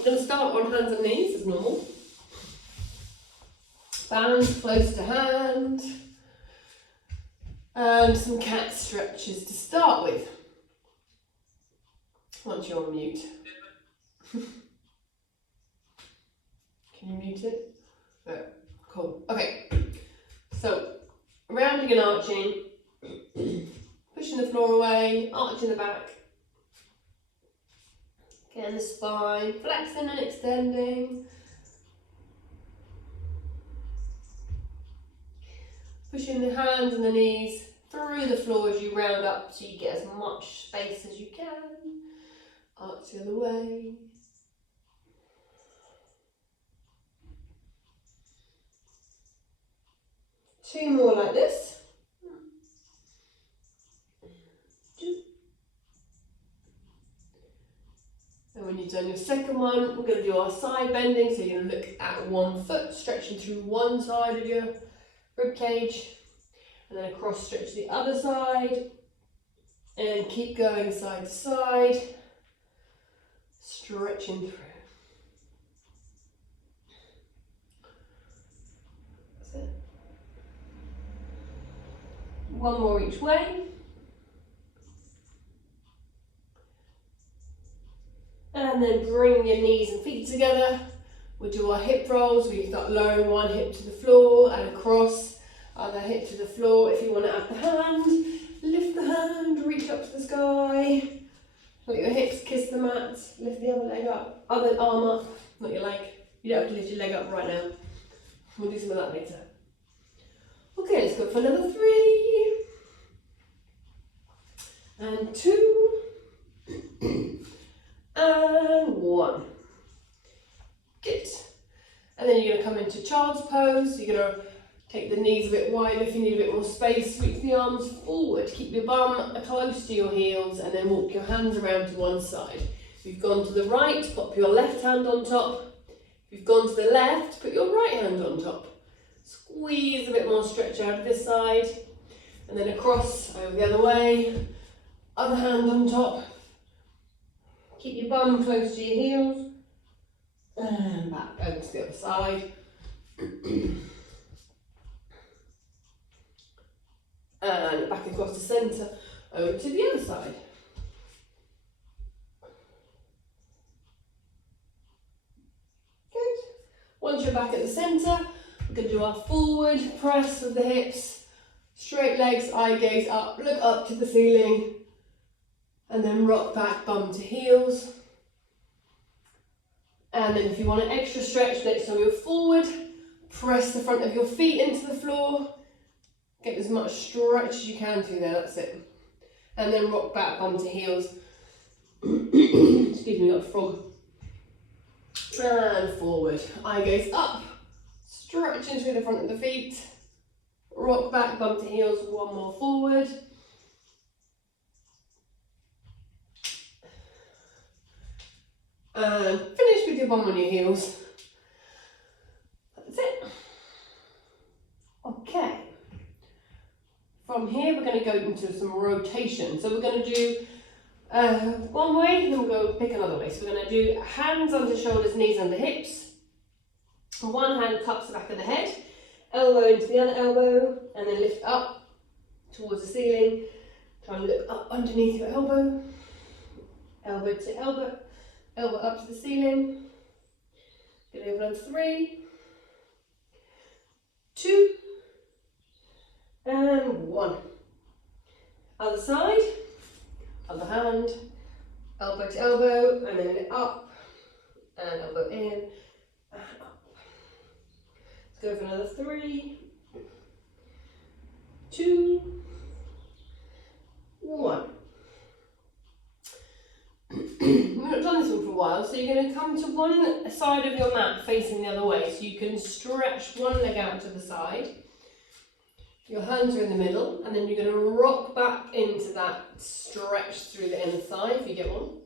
We're going to start on hands and knees as normal. Bands close to hand. And some cat stretches to start with. Once you're on mute. Can you mute it? Yeah, cool. Okay. So, rounding and arching. Pushing the floor away, arching the back. Getting the spine, flexing and extending. Pushing the hands and the knees through the floor as you round up so you get as much space as you can. Arch the other way. Two more like this. And when you've done your second one, we're going to do our side bending. So you're going to look at one foot, stretching through one side of your rib cage, and then across stretch the other side, and keep going side to side, stretching through. That's it. One more each way. And then bring your knees and feet together. We'll do our hip rolls. We start lowering one hip to the floor and across, other hip to the floor. If you want to add the hand, lift the hand, reach up to the sky. Let your hips kiss the mat. Lift the other leg up, other arm up, not your leg. You don't have to lift your leg up right now. We'll do some of that later. Okay, let's go for number 3. And 2. And 1. Good. And then you're going to come into child's pose. You're going to take the knees a bit wider if you need a bit more space. Reach the arms forward. Keep your bum close to your heels and then walk your hands around to one side. If you've gone to the right, pop your left hand on top. If you've gone to the left, put your right hand on top. Squeeze a bit more stretch out of this side. And then across, over the other way. Other hand on top. Keep your bum close to your heels. And back over to the other side. And back across the centre, over to the other side. Good. Once you're back at the centre, we're going to do our forward press with the hips. Straight legs, eye gaze up, look up to the ceiling. And then rock back, bum to heels. And then if you want an extra stretch, next time you're forward, press the front of your feet into the floor. Get as much stretch as you can through there, that's it. And then rock back, bum to heels. Excuse me, got a frog. And forward, eye gaze up. Stretching through the front of the feet. Rock back, bum to heels, one more forward. And finish with your bum on your heels. That's it. Okay. From here, we're going to go into some rotation. So we're going to do one way, and then we'll go pick another way. So we're going to do hands under shoulders, knees under hips. One hand cups the back of the head, elbow into the other elbow, and then lift up towards the ceiling. Try and look up underneath your elbow. Elbow to elbow. Elbow up to the ceiling. Get over on 3, 2, and 1. Other side, other hand, elbow to elbow, and then up, and elbow in, and up. Let's go for another 3, 2, 1. We've not done this one for a while, so you're going to come to one side of your mat facing the other way, so you can stretch one leg out to the side. Your hands are in the middle, and then you're going to rock back into that stretch through the inner thigh if you get one.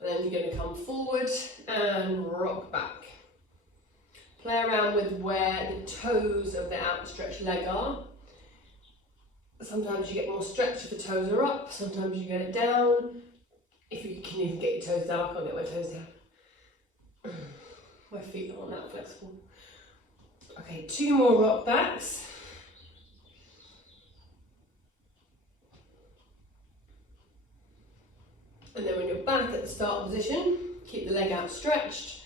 And then you're going to come forward and rock back. Play around with where the toes of the outstretched leg are. Sometimes you get more stretch if the toes are up, sometimes you get it down. If you can even get your toes down, I can't get my toes down. My feet aren't that flexible. Okay, 2 more rock backs. And then when you're back at the start position, keep the leg out stretched.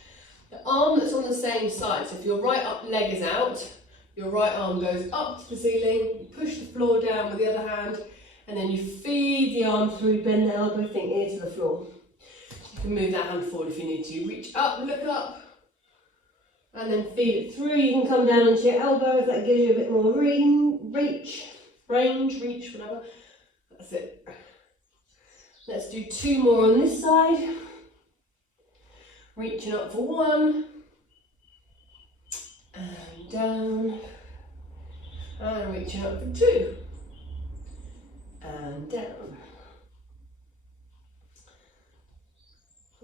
The arm that's on the same side, so if your right up leg is out, your right arm goes up to the ceiling, you push the floor down with the other hand, and then you feed the arm through, bend the elbow thing ear to the floor. You can move that hand forward if you need to. Reach up, look up, and then feed it through. You can come down onto your elbow if that gives you a bit more reach, whatever. That's it. Let's do 2 more on this side. Reaching up for 1, and down, and reaching up for 2, and down.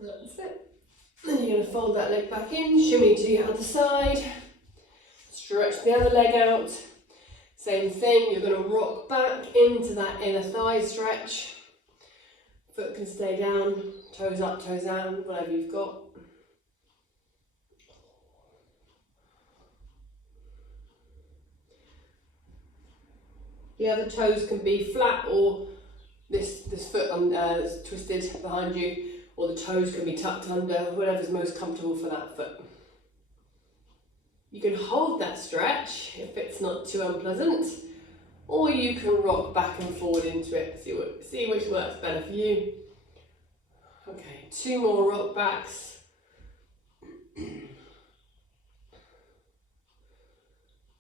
That's it. Then you're going to fold that leg back in, shimmy to the other side, stretch the other leg out. Same thing, you're going to rock back into that inner thigh stretch. Foot can stay down, toes up, toes down, whatever you've got. The other toes can be flat, or this foot is twisted behind you, or the toes can be tucked under, whatever's most comfortable for that foot. You can hold that stretch if it's not too unpleasant, or you can rock back and forward into it, see which works better for you. Okay, 2 more rock backs.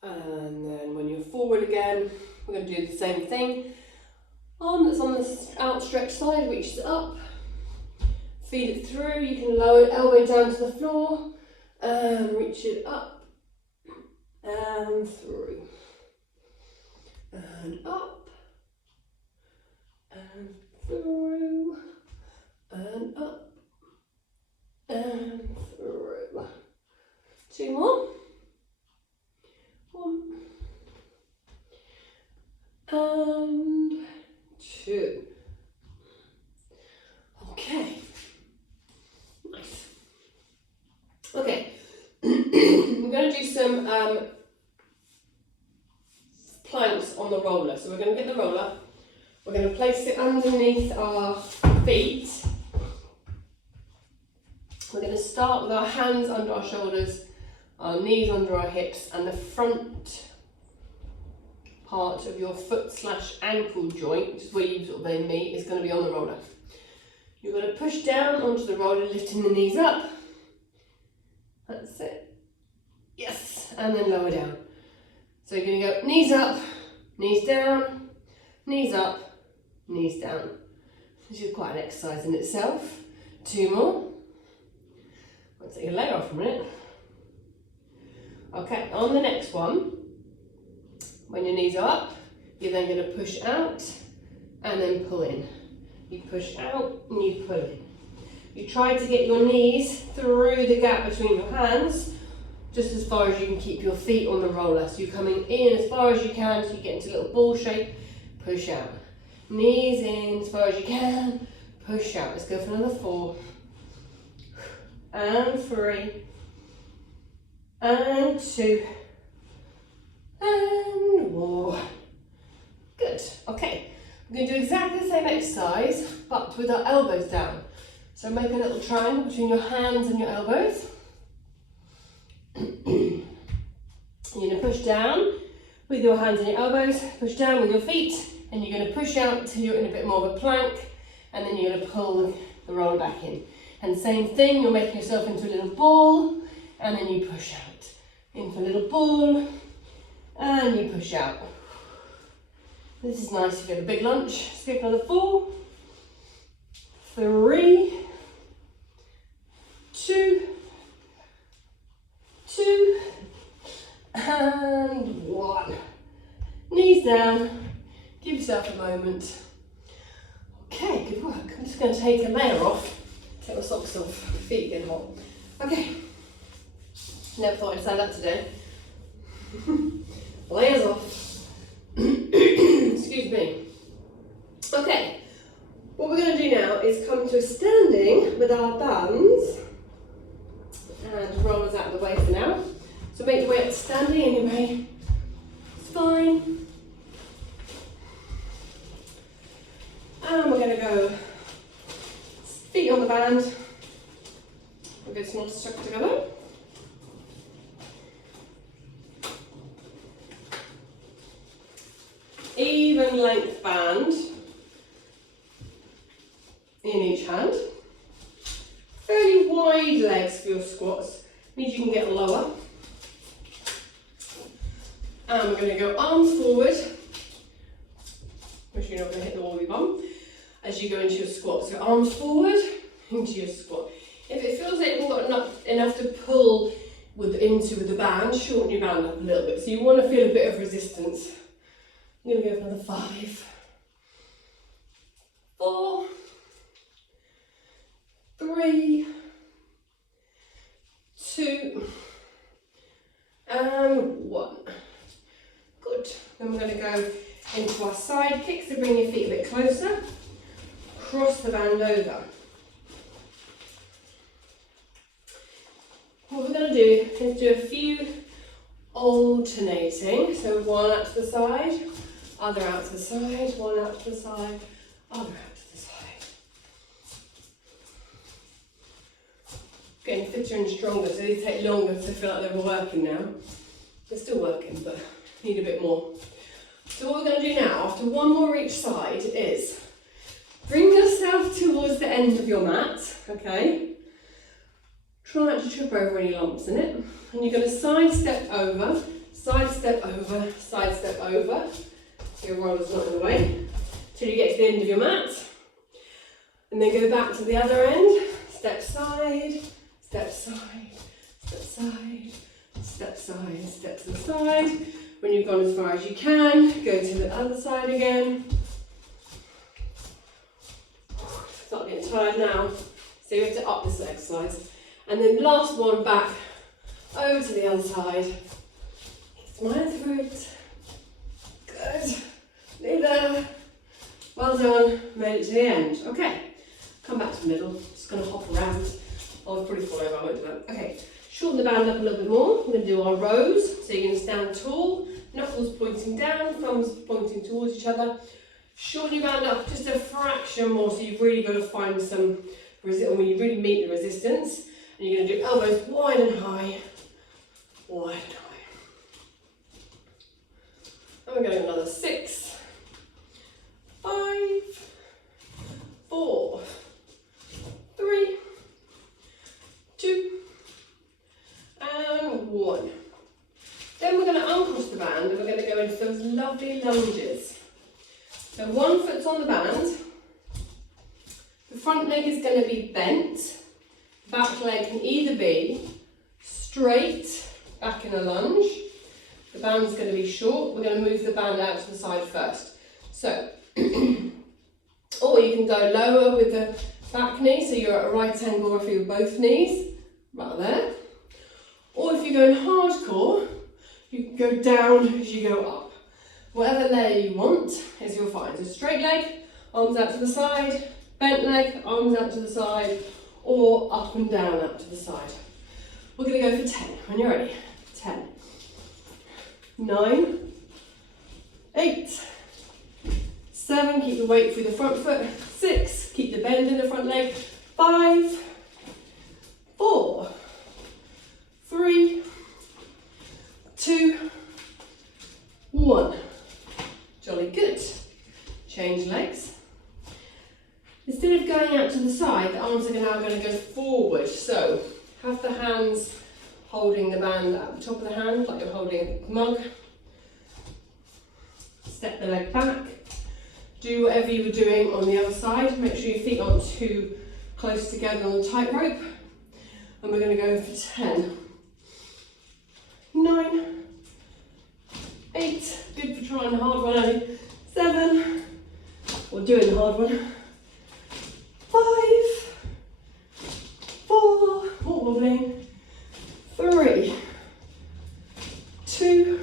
And then when you're forward again, we're going to do the same thing. Arm that's on the outstretched side reaches up. Feed it through. You can lower it, elbow down to the floor, and reach it up and through. And up, and through, and up, and through. 2 more. 1, and 2. Okay, nice. Okay, we're going to do some planks on the roller. So we're going to get the roller, we're going to place it underneath our feet. We're going to start with our hands under our shoulders, our knees under our hips, and the front part of your foot/ankle joint, which is where you sort of then meet, is going to be on the roller. You're going to push down onto the roller, lifting the knees up. That's it. Yes, and then lower down. So you're going to go knees up, knees down, knees up, knees down. This is quite an exercise in itself. 2 more. I'll take your leg off a minute. Okay, on the next one, when your knees are up, you're then going to push out and then pull in. You push out and you pull in. You try to get your knees through the gap between your hands, just as far as you can keep your feet on the roller. So you're coming in as far as you can, so you get into a little ball shape, push out. Knees in as far as you can, push out. Let's go for another 4. And 3. And 2. And 1. Good. Okay. We're going to do exactly the same exercise, but with our elbows down. So make a little triangle between your hands and your elbows. You're going to push down with your hands and your elbows, push down with your feet, and you're going to push out until you're in a bit more of a plank, and then you're going to pull the roller back in. And same thing, you're making yourself into a little ball, and then you push out. Into a little ball, and you push out. This is nice if you have a big lunch. Let's go for another 4, 3, 2, and 1. Knees down, give yourself a moment. Okay, good work. I'm just going to take a layer off, take my socks off, feet get hot. Okay, never thought I'd say that today. Layers off. Excuse me. Okay, what we're going to do now is come to a standing with our bands make your way up to standing anyway. It's fine. And we're going to go feet on the band. We'll get some more stuck together. Even length band in each hand. Fairly wide legs for your squats, means you can get lower. And we're going to go arms forward. Make sure you're not going to hit the wall with your bum as you go into your squat. So arms forward into your squat. If it feels like you've got enough to pull with the band, shorten your band up a little bit. So you want to feel a bit of resistance. I'm going to go for another 5, 4, 3, 2, and 1. Good. Then we're going to go into our side kick, so bring your feet a bit closer. Cross the band over. What we're going to do is do a few alternating. So one out to the side, other out to the side, one out to the side, other out to the side. Getting fitter and stronger, so these take longer to feel like they're working now. They're still working, but need a bit more. So what we're going to do now, after one more each side, is bring yourself towards the end of your mat, okay? Try not to trip over any lumps in it. And you're going to side step over, side step over, side step over. So your roller's not in the way. Till you get to the end of your mat. And then go back to the other end. Step side, step side, step side, step side, step to the side. When you've gone as far as you can, go to the other side again. Start getting tired now. So you have to up this exercise. And then last one back over to the other side. Smile through it. Good. Neither. Well done. Made it to the end. Okay. Come back to the middle. Just going to hop around. I'll probably fall over. I won't do that. Okay. Shorten the band up a little bit more. We're going to do our rows. So you're going to stand tall. Knuckles pointing down. Thumbs pointing towards each other. Shorten your band up just a fraction more. So you've really got to find some resistance. When you really meet the resistance. And you're going to do elbows wide and high, wide and high. And we're going another 6, 5, 4, 3, 2, and 1. Then we're going to uncross the band and we're going to go into those lovely lunges. So one foot's on the band, the front leg is going to be bent. Back leg can either be straight, back in a lunge. The band's going to be short. We're going to move the band out to the side first. So, or you can go lower with the back knee, so you're at a right angle for your both knees, right there. Or if you're going hardcore, you can go down as you go up. Whatever layer you want is you'll find. So straight leg, arms out to the side, bent leg, arms out to the side, or up and down out to the side. We're going to go for 10 when you're ready. 10, 9, 8, 7, keep the weight through the front foot. 6, keep the bend in the front leg. 5, 4, 3, 2, 1. Jolly good. Change legs. Instead of going out to the side, the arms are now going to go forward. So have the hands holding the band at the top of the hand, like you're holding a mug. Step the leg back. Do whatever you were doing on the other side. Make sure your feet aren't too close together on the tightrope. And we're going to go for 10, 9, 8, good for trying the hard one, eh? 7, or doing the hard one. 5, 4, more wobbling, 3, 2,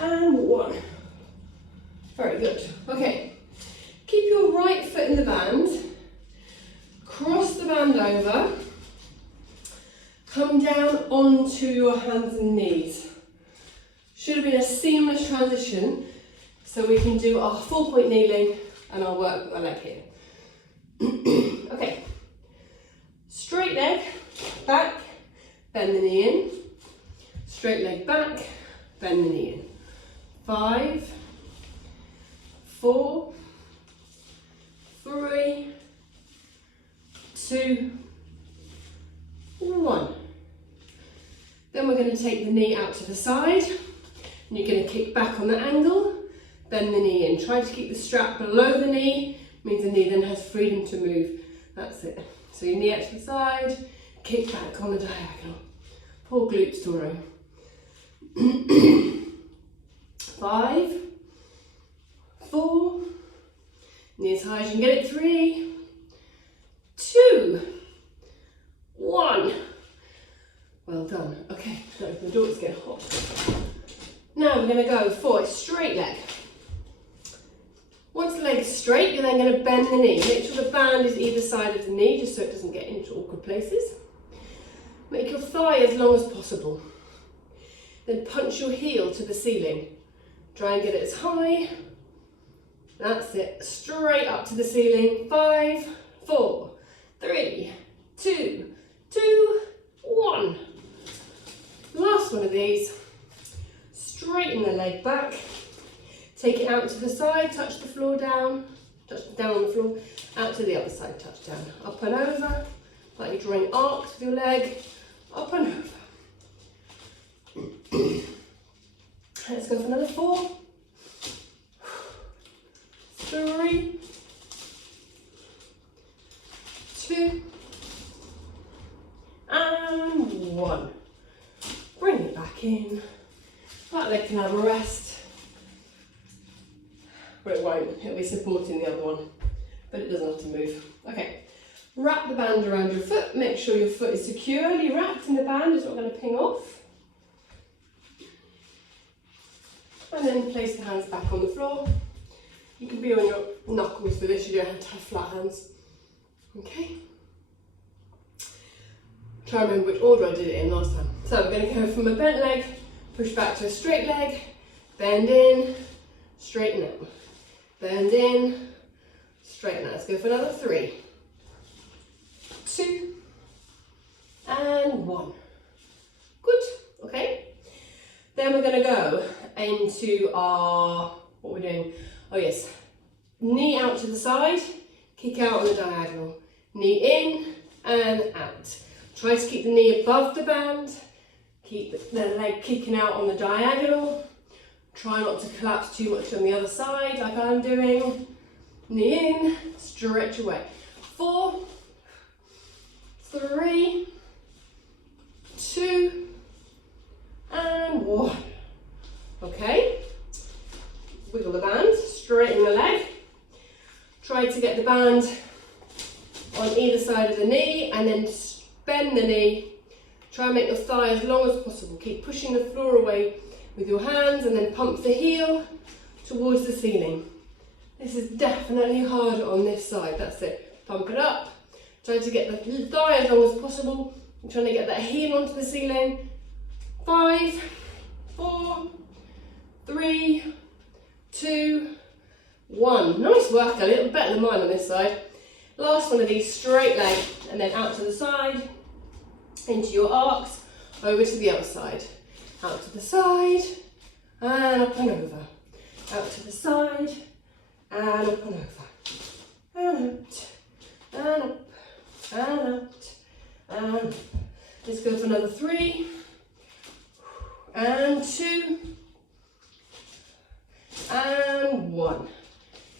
and 1. Very good. Okay, keep your right foot in the band, cross the band over, Come down onto your hands and knees. Should have been a seamless transition, so we can do our 4-point kneeling and I'll work with my leg here. Okay, straight leg, back, bend the knee in. Straight leg back, bend the knee in. 5, 4, 3, 2, 1. Then we're going to take the knee out to the side, and you're going to kick back on the angle, bend the knee in. Try to keep the strap below the knee, means the knee then has freedom to move. That's it. So your knee out to the side, kick back on the diagonal. Poor glutes tomorrow. 5, 4, knee as high as you can get it. 3, 2, 1. Well done. Okay, so the door is getting hot. Now we're going to go for a straight leg. Once the leg is straight, you're then going to bend the knee. Make sure the band is either side of the knee, just so it doesn't get into awkward places. Make your thigh as long as possible. Then punch your heel to the ceiling. Try and get it as high. That's it. Straight up to the ceiling. 5, 4, 3, 2, 1. Last one of these. Straighten the leg back. Take it out to the side, touch the floor down, touch down on the floor, out to the other side, touch down. Up and over, like you're drawing arcs with your leg, up and over. Let's go for another 4, 3, 2, and 1. Bring it back in. That leg can have a rest. But it won't, it'll be supporting the other one, but it doesn't have to move. Okay, wrap the band around your foot, make sure your foot is securely wrapped in the band, it's not going to ping off. And then place the hands back on the floor. You can be on your knuckles for this, you don't have to have flat hands. Okay. Try and remember which order I did it in last time. So we're going to go from a bent leg, push back to a straight leg, bend in, straighten out. Bend in, straighten out. Let's go for another 3, 2, and 1. Good, okay. Then we're going to go into our, what we're doing, oh yes, knee out to the side, kick out on the diagonal. Knee in and out. Try to keep the knee above the band, keep the leg kicking out on the diagonal. Try not to collapse too much on the other side like I'm doing. Knee in, stretch away. 4, 3, 2, and 1. Okay, wiggle the band, straighten the leg. Try to get the band on either side of the knee and then bend the knee. Try and make your thigh as long as possible. Keep pushing the floor away with your hands and then pump the heel towards the ceiling. This is definitely harder on this side, that's it. Pump it up. Try to get the thigh as long as possible. I'm trying to get that heel onto the ceiling. 5, 4, 3, 2, 1. Nice work, a little better than mine on this side. Last one of these, straight leg, and then out to the side, into your arcs, over to the other side. Out to the side, and up and over. Out to the side, and up and over. And out, and up, and out, and up. Let's go for another 3, and 2, and 1.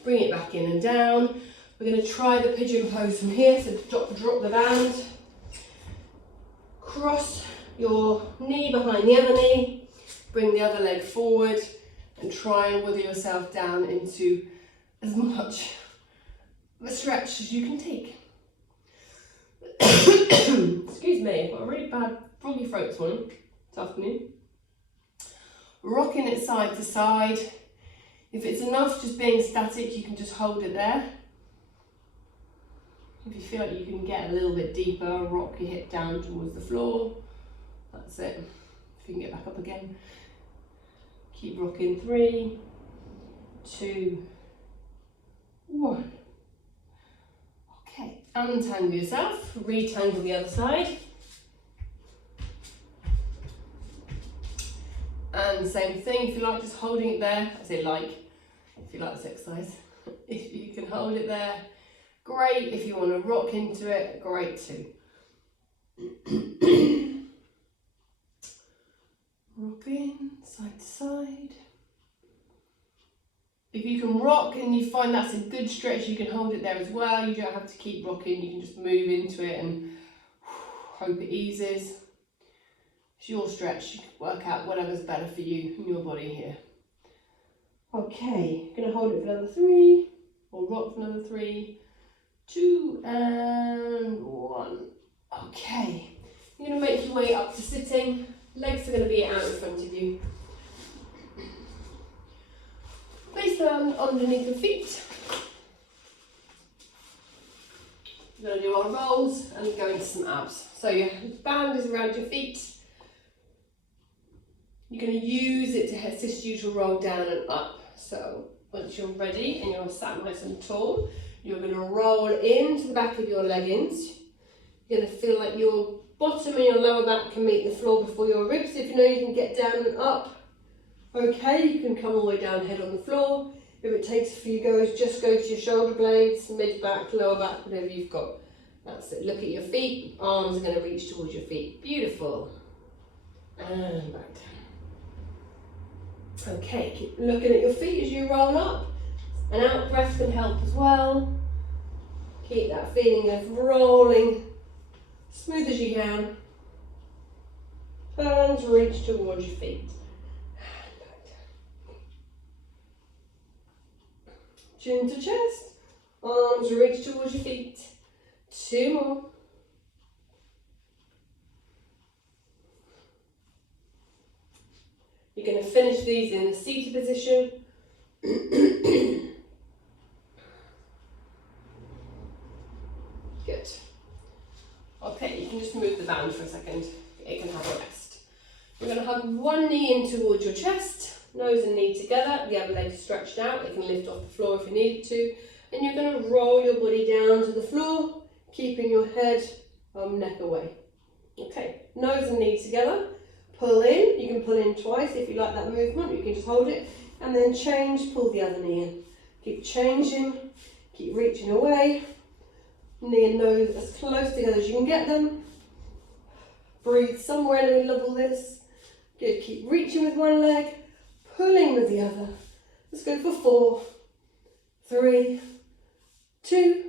Bring it back in and down. We're going to try the pigeon pose from here, so drop the band. Cross your knee behind the other knee, bring the other leg forward and try and wiggle yourself down into as much of a stretch as you can take. Excuse me, I've got a really bad froggy throat this afternoon. Rocking it side to side. If it's enough just being static, you can just hold it there. If you feel like you can get a little bit deeper, rock your hip down towards the floor. That's it. If you can get back up again. Keep rocking. 3, 2, 1. Okay, untangle yourself, retangle the other side. And same thing, if you like just holding it there, I say like, if you like this exercise. If you can hold it there, great. If you want to rock into it, great too. Rocking side to side. If you can rock and you find that's a good stretch, you can hold it there as well. You don't have to keep rocking, you can just move into it and hope it eases. It's your stretch, you can work out whatever's better for you and your body here. Okay, going to hold it for another 3, or rock for another 3, 2 and 1. Okay, you're going to make your way up to sitting. Legs are going to be out in front of you. Place them underneath your feet. We're going to do our rolls and go into some abs. So your band is around your feet. You're going to use it to assist you to roll down and up. So once you're ready and you're sat nice and tall, you're going to roll into the back of your leggings. You're going to feel like your bottom and your lower back can meet the floor before your ribs. If you know you can get down and up, okay, you can come all the way down, head on the floor. If it takes a few goes, just go to your shoulder blades, mid back, lower back, whatever you've got. That's it. Look at your feet. Arms are going to reach towards your feet. Beautiful. And back down. Okay, keep looking at your feet as you roll up. An out breath can help as well. Keep that feeling of rolling smooth as you can. Hands reach towards your feet. And back down. Chin to chest. Arms reach towards your feet. 2 more. You're going to finish these in the seated position. Good. Okay, you can just move the band for a second. It can have a rest. You're going to hug one knee in towards your chest, nose and knee together, the other leg stretched out. It can lift off the floor if you need it to. And you're going to roll your body down to the floor, keeping your head, neck away. Okay, nose and knee together. Pull in, you can pull in twice if you like that movement, you can just hold it, and then change, pull the other knee in. Keep changing, keep reaching away, knee and nose as close together as you can get them. Breathe somewhere in the middle of all this. Good, keep reaching with one leg, pulling with the other. Let's go for 4, 3, 2,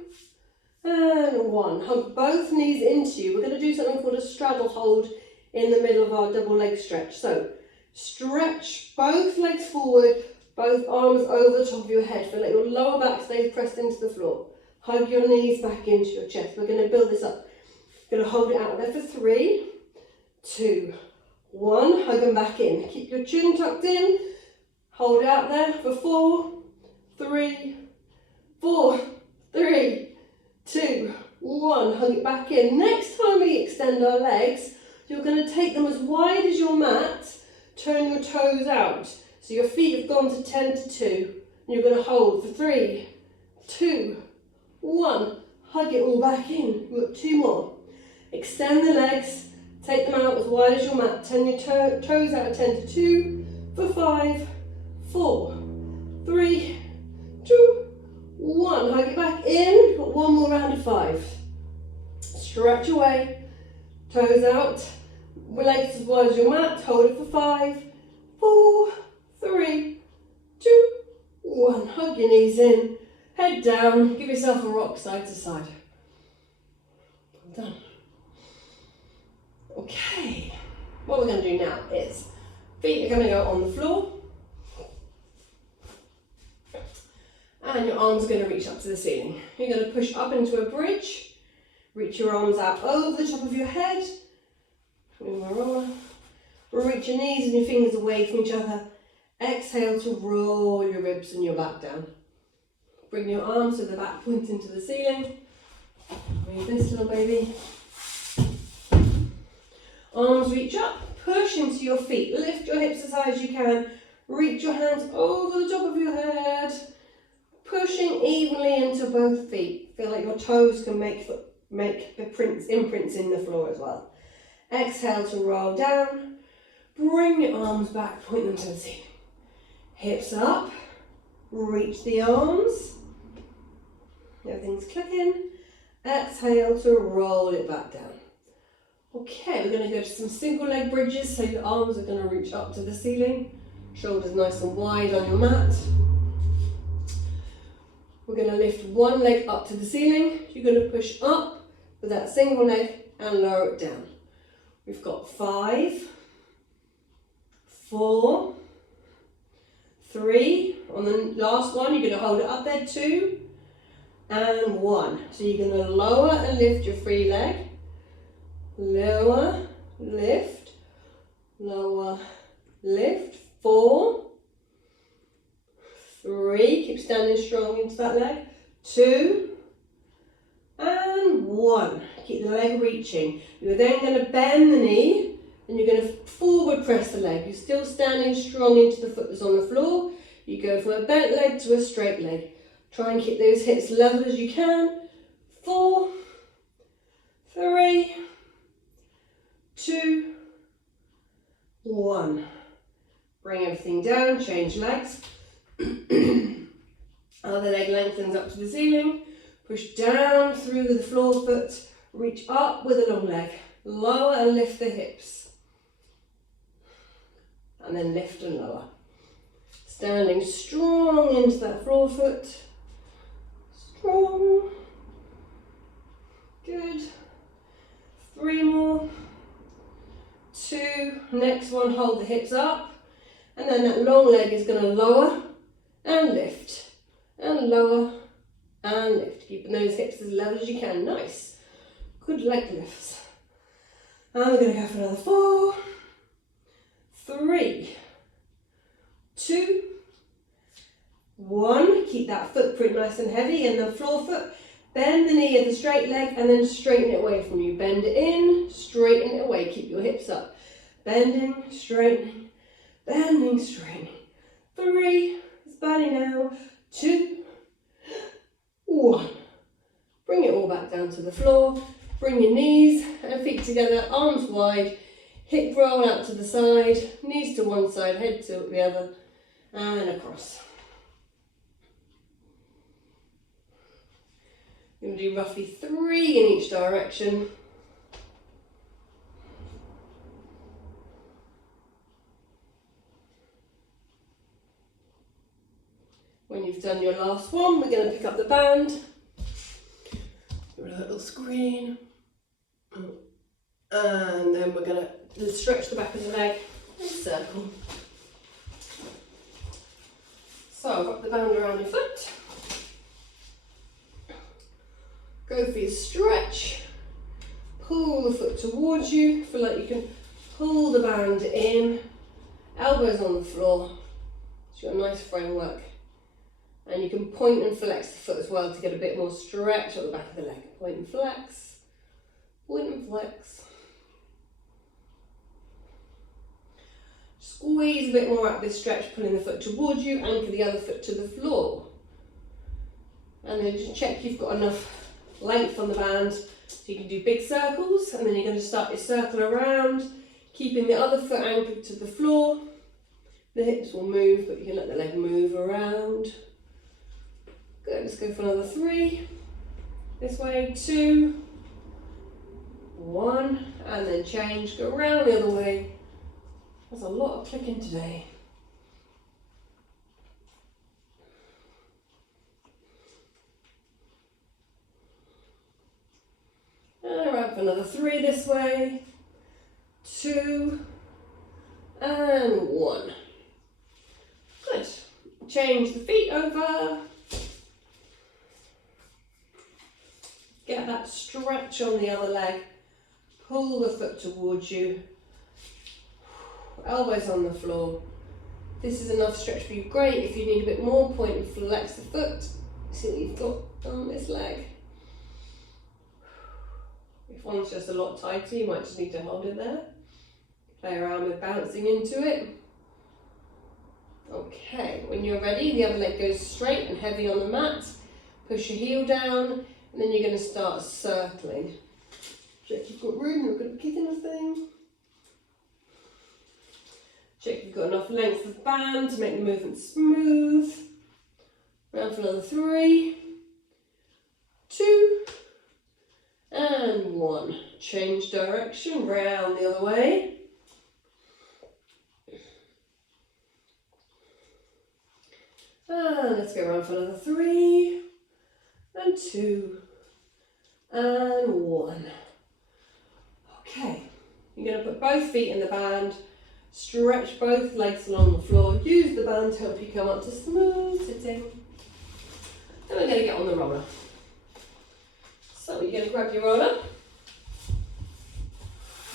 and 1. Hug both knees into you. We're going to do something called a straddle hold in the middle of our double leg stretch. So stretch both legs forward, both arms over the top of your head. Feel like your lower back stays pressed into the floor. Hug your knees back into your chest. We're going to build this up. We're going to hold it out there for 3, 2, 1. Hug them back in. Keep your chin tucked in. Hold it out there for 4, 3, 4, 3, 2, 1. Hug it back in. Next time we extend our legs, you're going to take them as wide as your mat, turn your toes out. So your feet have gone to 10 to 2. And you're going to hold for 3, 2, 1. Hug it all back in. We've got 2 more. Extend the legs, take them out as wide as your mat, turn your toes out at 10 to 2 for 5, 4, 3, 2, 1. Hug it back in. We've got 1 more round of 5. Stretch away, toes out, legs as wide as your mat, hold it for 5, 4, 3, 2, 1. Hug your knees in, head down, give yourself a rock side to side. Done. Okay, what we're going to do now is feet are going to go on the floor and your arms are going to reach up to the ceiling. You're going to push up into a bridge, reach your arms out over the top of your head. Reach your knees and your fingers away from each other. Exhale to roll your ribs and your back down. Bring your arms to the back, point into the ceiling. Breathe this little baby. Arms reach up, push into your feet, lift your hips as high as you can, reach your hands over the top of your head, pushing evenly into both feet. Feel like your toes can make imprints in the floor as well. Exhale to roll down, bring your arms back, point them to the ceiling. Hips up, reach the arms, everything's clicking. Exhale to roll it back down. Okay, we're going to go to some single leg bridges, so your arms are going to reach up to the ceiling, shoulders nice and wide on your mat. We're going to lift one leg up to the ceiling, you're going to push up with that single leg and lower it down. We've got 5, 4, 3, on the last one you're going to hold it up there, 2 and 1. So you're going to lower and lift your free leg. Lower, lift, lower, lift. 4, 3, keep standing strong into that leg. 2 and 1. Keep the leg reaching. You're then going to bend the knee and you're going to forward press the leg. You're still standing strong into the foot that's on the floor. You go from a bent leg to a straight leg. Try and keep those hips level as you can. 4, 3, 2, 1. Bring everything down, change legs. Other leg lengthens up to the ceiling. Push down through the floor foot. Reach up with a long leg. Lower and lift the hips. And then lift and lower. Standing strong into that floor foot. Strong. Good. 3 more. 2, next one, hold the hips up, and then that long leg is going to lower and lift, and lower and lift, keeping those hips as level as you can. Nice, good leg lifts. And we're going to go for another 4, 3, 2, 1. Keep that footprint nice and heavy in the floor foot. Bend the knee of the straight leg and then straighten it away from you. Bend it in, straighten it away. Keep your hips up. Bending, straightening, bending, straightening. 3, it's body now. 2, 1. Bring it all back down to the floor. Bring your knees and feet together, arms wide. Hip roll out to the side, knees to one side, head to the other, and across. You're going to do roughly 3 in each direction. When you've done your last one, we're going to pick up the band. Give it a little screen. And then we're going to stretch the back of the leg in a circle. So wrap the band around your foot. Go for your stretch. Pull the foot towards you. Feel like you can pull the band in. Elbows on the floor. So you've got a nice framework. And you can point and flex the foot as well to get a bit more stretch at the back of the leg. Point and flex. Point and flex. Squeeze a bit more out of this stretch, pulling the foot towards you, anchor the other foot to the floor. And then just check you've got enough length on the band so you can do big circles, and then you're going to start your circle around, keeping the other foot anchored to the floor. The hips will move, but you can let the leg move around. Good, let's go for another 3. This way, 2, 1, and then change, go around the other way. There's a lot of clicking today. And around for another 3 this way, 2, and 1. Good. Change the feet over. Get that stretch on the other leg. Pull the foot towards you. Elbows on the floor. This is enough stretch for you. Great. If you need a bit more, point and flex the foot. See what you've got on this leg. If one's just a lot tighter, you might just need to hold it there. Play around with bouncing into it. Okay, when you're ready, the other leg goes straight and heavy on the mat. Push your heel down, and then you're going to start circling. Check you've got room, you're going to kick in the thing. Check you've got enough length of band to make the movement smooth. Round for another 3, 2, and 1. Change direction, round the other way. And let's go around for another 3, and 2, and 1. Okay, you're going to put both feet in the band, stretch both legs along the floor, use the band to help you come up to smooth sitting. Then we're going to get on the roller. So you're going to grab your roller,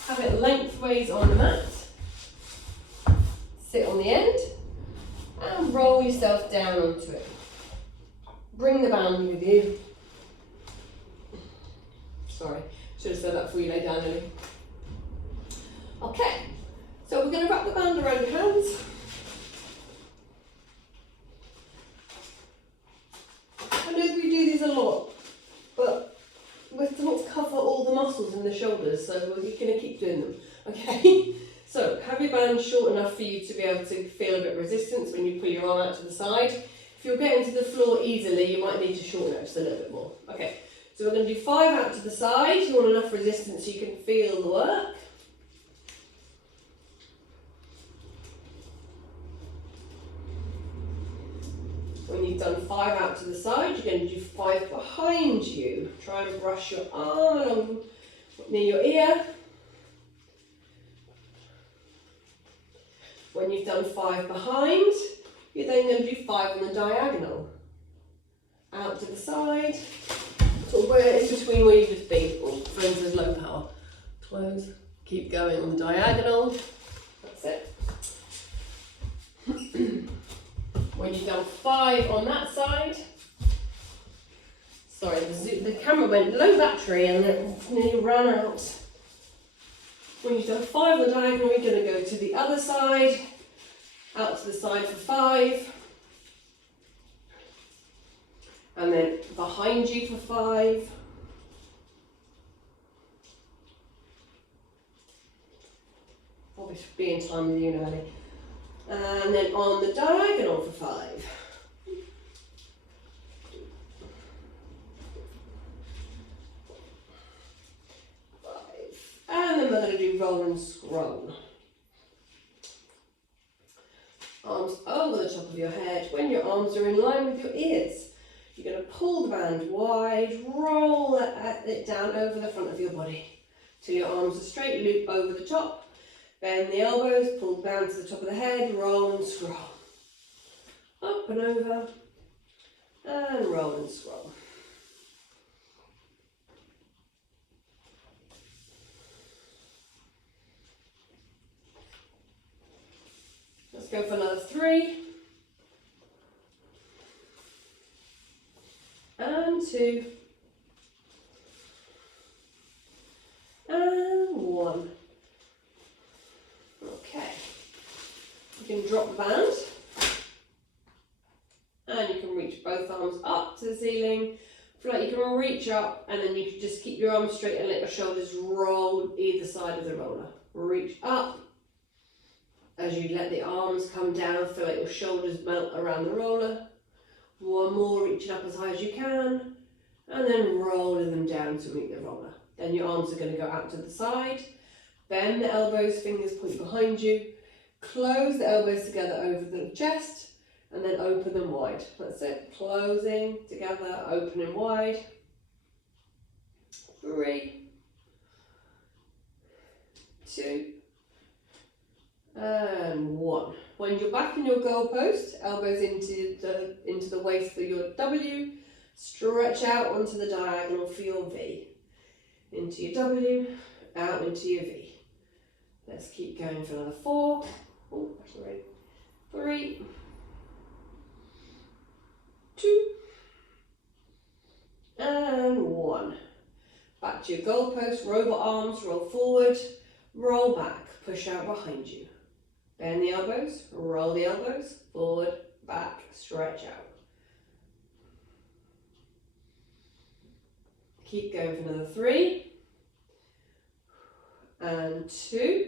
have it lengthways on the mat, sit on the end, and roll yourself down onto it. Bring the band with you. Sorry, should have said that before you lay down, Lily. Okay, so we're going to wrap the band around your hands. I know we do these a lot, but we want to cover all the muscles in the shoulders, so we're going to keep doing them. Okay, so have your band short enough for you to be able to feel a bit of resistance when you pull your arm out to the side. If you're getting to the floor easily, you might need to shorten it just a little bit more. Okay, so we're going to do 5 out to the side. You want enough resistance so you can feel the work. When you've done 5 out to the side, you're going to do 5 behind you. Try and brush your arm along near your ear. When you've done 5 behind, you're then going to do 5 on the diagonal. Out to the side, sort of where in between where you've just been. Oh, friends with low power. Close, keep going on the diagonal. That's it. When you've done 5 on that side, sorry, the camera went low battery and it nearly ran out. When you've done 5 on the diagonal, you're going to go to the other side, out to the side for 5, and then behind you for 5. Probably should be in time with you, Nelly. And then on the diagonal for 5. 5. And then we're going to do roll and scroll. Arms over the top of your head. When your arms are in line with your ears, you're going to pull the band wide, roll it down over the front of your body till your arms are straight, loop over the top. Bend the elbows, pull down to the top of the head, roll and scroll. Up and over, and roll and scroll. Let's go for another 3. And 2. And 1. Okay, you can drop the band and you can reach both arms up to the ceiling. Feel like you can reach up and then you can just keep your arms straight and let your shoulders roll either side of the roller. Reach up as you let the arms come down, feel like your shoulders melt around the roller. 1 more, reaching up as high as you can and then rolling them down to meet the roller. Then your arms are going to go out to the side. Bend the elbows, fingers point behind you. Close the elbows together over the chest and then open them wide. That's it. Closing together, opening wide. 3, 2, and 1. When you're back in your goal post, elbows into the waist for your W. Stretch out onto the diagonal for your V. Into your W, out into your V. Let's keep going for another 4. Oh, sorry. 3, 2, and 1. Back to your goalpost, robot arms, roll forward, roll back, push out behind you. Bend the elbows, roll the elbows, forward, back, stretch out. Keep going for another 3, and 2,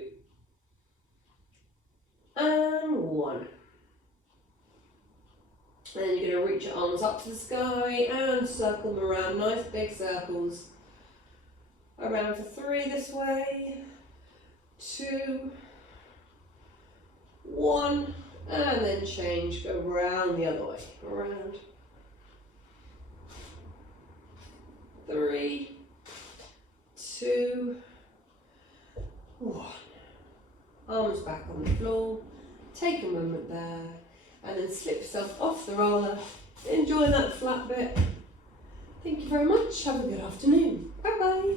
and 1. And then you're going to reach your arms up to the sky and circle them around, nice big circles. Around for 3 this way, 2, 1, and then change, go round the other way, around. 3, 2, 1. Arms back on the floor, take a moment there, and then slip yourself off the roller. Enjoy that flat bit. Thank you very much, have a good afternoon. Bye bye.